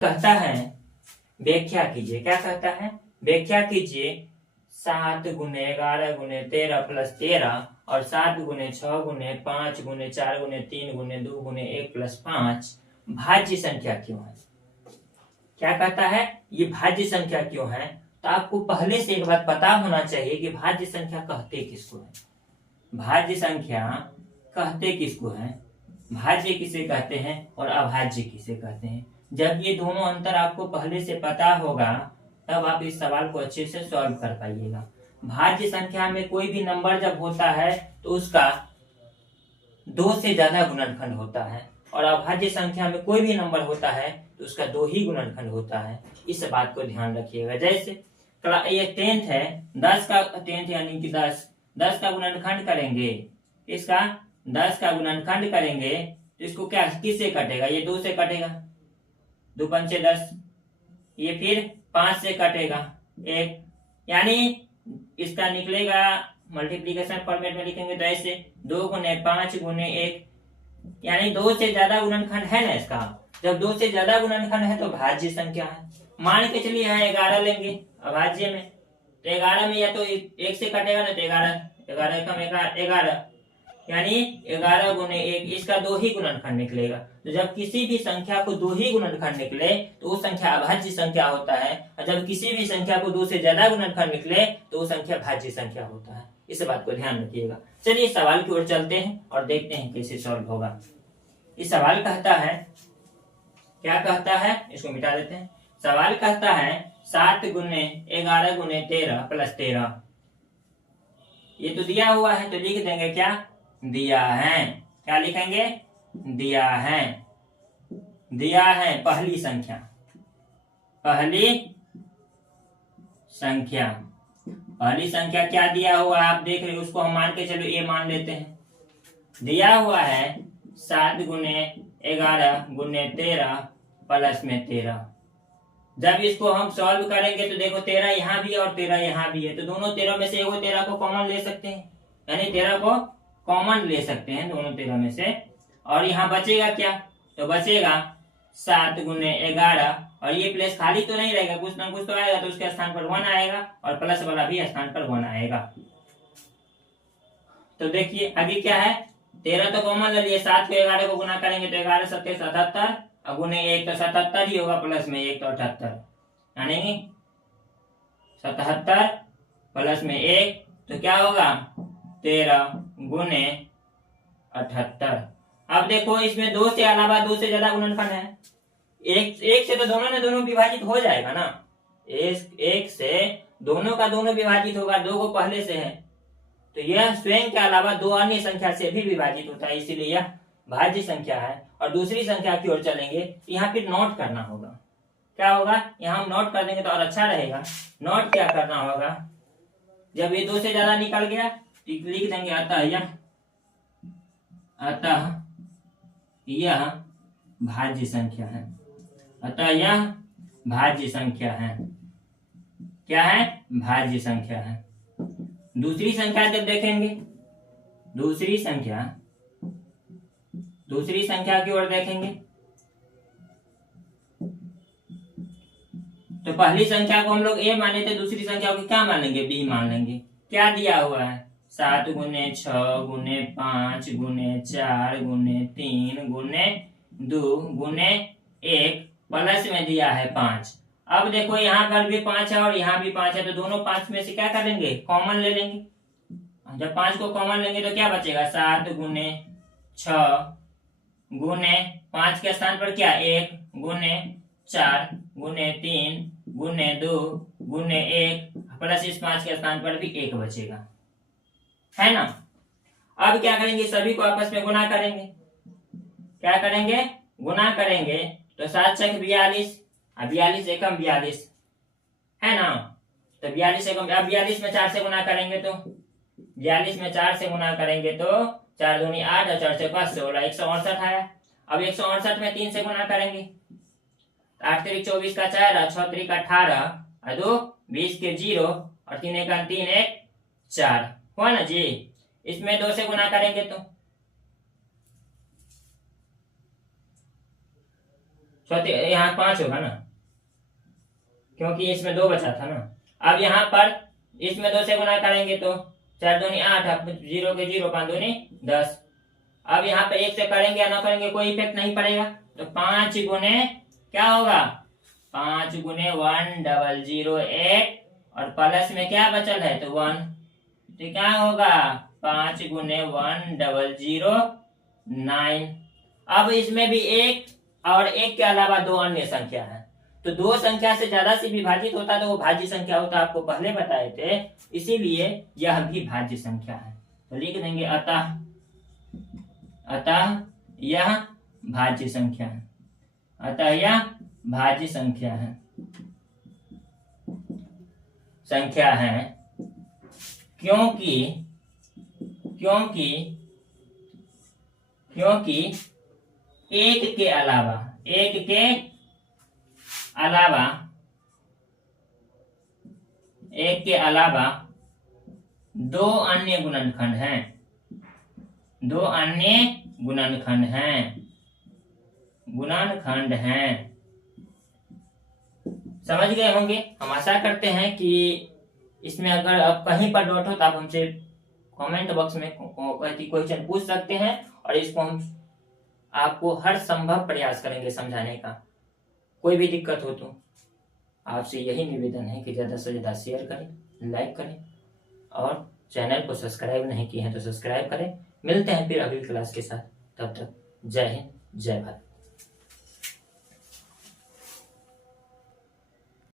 कहता है व्याख्या कीजिए। क्या कहता है? व्याख्या कीजिए 7 गुने 11 गुने 13 प्लस 13 और 7 गुने 6 गुने 5 गुने 4 गुने 3 गुने 2 गुने 1 प्लस 5 भाज्य संख्या क्यों है। क्या कहता है? ये भाज्य संख्या क्यों है। तो आपको पहले से एक बात पता होना चाहिए कि भाज्य संख्या कहते किसको है। भाज्य संख्या कहते किसको है, भाज्य किसे कहते हैं और अभाज्य किसे कहते हैं। जब ये दोनों अंतर आपको पहले से पता होगा तब आप इस सवाल को अच्छे से सॉल्व कर पाइएगा। भाज्य संख्या में कोई भी नंबर जब होता है तो उसका 2 से ज्यादा गुणनखंड होता है और अभाज्य संख्या में कोई भी नंबर होता है तो उसका 2 ही गुणनखंड होता है। इस बात को ध्यान रखिएगा। जैसे ये 10th है, 10 का 10th यानी कि 10 का गुणनखंड करेंगे, इसका 10 का गुणनखंड करेंगे तो इसको क्या किससे कटेगा, ये 2 से कटेगा, 2 पंचे 10, ये फिर 5 से कटेगा 1, यानी इसका निकलेगा मल्टीप्लीकेशन फॉर्मेट में लिखेंगे तो ऐसे 2 गुने 5 गुने 1, यानी 2 से ज्यादा गुणनखंड है ना इसका। जब 2 से ज्यादा गुणनखंड है तो भाज्य संख्या है। मान के चलिए यहाँ 11 लेंगे अभाज्य में, तो 11 में या तो 1 से कटेगा ना, तो 11 कम 11 यानी 11 गुने 1, इसका 2 ही गुणनखंड निकलेगा। तो जब किसी भी संख्या को 2 ही गुणनखंड निकले तो वो संख्या अभाज्य संख्या होता है, और जब किसी भी संख्या को 2 से ज्यादा गुणनखंड निकले तो वो संख्या भाज्य संख्या होता है। इस बात को ध्यान रखिएगा। चलिए सवाल की ओर चलते हैं और देखते हैं कैसे सॉल्व होगा। इस सवाल कहता है, क्या कहता है, इसको मिटा देते हैं। सवाल कहता है 7 गुने 11 गुने 13 प्लस 13, ये तो दिया हुआ है तो लिख देंगे क्या, दिया है। क्या लिखेंगे, दिया है। दिया है पहली संख्या, पहली संख्या, पहली संख्या क्या दिया हुआ है आप देख रहे हो, उसको हम मान के चलो ए मान लेते हैं। दिया हुआ है 7 गुने 11 गुने 13 प्लस में 13। जब इसको हम सॉल्व करेंगे तो देखो 13 यहाँ भी है और 13 यहाँ भी है, तो दोनों 13 में से एगो 13 को कॉमन ले सकते हैं, यानी 13 को कॉमन ले सकते हैं दोनों 13 में से। और यहाँ बचेगा क्या, तो बचेगा 7 गुने 11, और ये प्लेस खाली तो नहीं रहेगा, कुछ ना कुछ तो आएगा, तो उसके स्थान पर 1 आएगा और प्लस वाला भी स्थान पर 1 आएगा। तो देखिए आगे क्या है, 13 तो कॉमन ले लिए, 7 को 11 को गुना करेंगे तो 11 7 77 और गुने 1 तो 77 ही होगा, प्लस में 1 तो 78, यानी 77 प्लस में 1 तो क्या होगा 13 गुने 78। अब देखो इसमें 2 से अलावा 2 से ज्यादा गुणनखंड है, एक से तो दोनों ने दोनों विभाजित हो जाएगा ना, एक से दोनों का दोनों विभाजित होगा, 2 को पहले से है तो यह स्वयं के अलावा 2 अन्य संख्या से भी विभाजित होता है, इसीलिए यह भाज्य संख्या है। और दूसरी संख्या की ओर चलेंगे तो यहाँ फिर नोट करना होगा। क्या होगा, यहाँ हम नोट कर देंगे तो और अच्छा रहेगा। नोट क्या करना होगा, जब ये 2 से ज्यादा निकल गया तो लिख देंगे अतः यह भाज्य संख्या है, अतः यह भाज्य संख्या है। क्या है, भाज्य संख्या है। दूसरी संख्या जब देखेंगे, दूसरी संख्या की ओर देखेंगे तो पहली संख्या को हम लोग ए माने थे, दूसरी संख्या को क्या मानेंगे, बी मान लेंगे। क्या दिया हुआ है, 7 गुने 6 गुने 5 गुने 4 गुने 3 गुने 2 गुने 1 प्लस में दिया है 5। अब देखो यहाँ पर भी 5 है और यहाँ भी 5 है, तो दोनों 5 में से क्या करेंगे, कॉमन ले लेंगे। जब 5 को कॉमन लेंगे तो क्या बचेगा, 7 गुने 6 गुने 5 के स्थान पर क्या 1 गुने 4 गुने 3 गुने 2 गुने 1 प्लस इस 5 के स्थान पर भी 1 बचेगा, है ना। अब क्या करेंगे, सभी को आपस में गुना करेंगे। क्या करेंगे, गुना करेंगे तो 7 छक 42, 42 एकम 42 है ना, तो 42 एकम, अब 42 में 4 से गुना करेंगे तो 42 में 4 से गुना करेंगे तो 4 दूनी 8 और 4 से 5 16, 168 आया। अब 168 में 3 से गुना करेंगे, 8 3 24 का 4, 6 3 18 और 2 20 के 0 और 3 1 3 1 4 हुआ ना जी। इसमें 2 से गुना करेंगे तो चौथे यहाँ 5 होगा ना, क्योंकि इसमें 2 बचा था ना। अब यहाँ पर इसमें 2 से गुना करेंगे तो 4 दूनी 8, अब 0 के 0, 5 दूनी 10। अब यहाँ पे 1 से करेंगे या ना करेंगे कोई इफेक्ट नहीं पड़ेगा, तो 5 गुने क्या होगा, 5 गुने 1008 और प्लस में क्या बचल है तो 1, तो क्या होगा 5 गुने 1009। अब इसमें भी 1 और 1 के अलावा 2 अन्य संख्या है, तो 2 संख्या से ज्यादा से विभाजित होता तो वो भाज्य संख्या होता, आपको पहले बताए थे, इसीलिए यह भी भाज्य संख्या है। तो लिख देंगे अतः यह भाज्य संख्या है, अतः यह भाज्य संख्या है क्योंकि 1 के अलावा 2 अन्य गुणनखंड हैं। समझ गए होंगे। हम आशा करते हैं कि इसमें अगर अब कहीं पर डाउट हो तो आप हमसे कमेंट बॉक्स में क्वेश्चन पूछ सकते हैं, और इसको हम आपको हर संभव प्रयास करेंगे समझाने का। कोई भी दिक्कत हो तो आपसे यही निवेदन है कि ज्यादा से ज्यादा शेयर करें, लाइक करें, और चैनल को सब्सक्राइब नहीं किए हैं तो सब्सक्राइब करें। मिलते हैं फिर अगली क्लास के साथ, तब तक जय हिंद, जय भारत।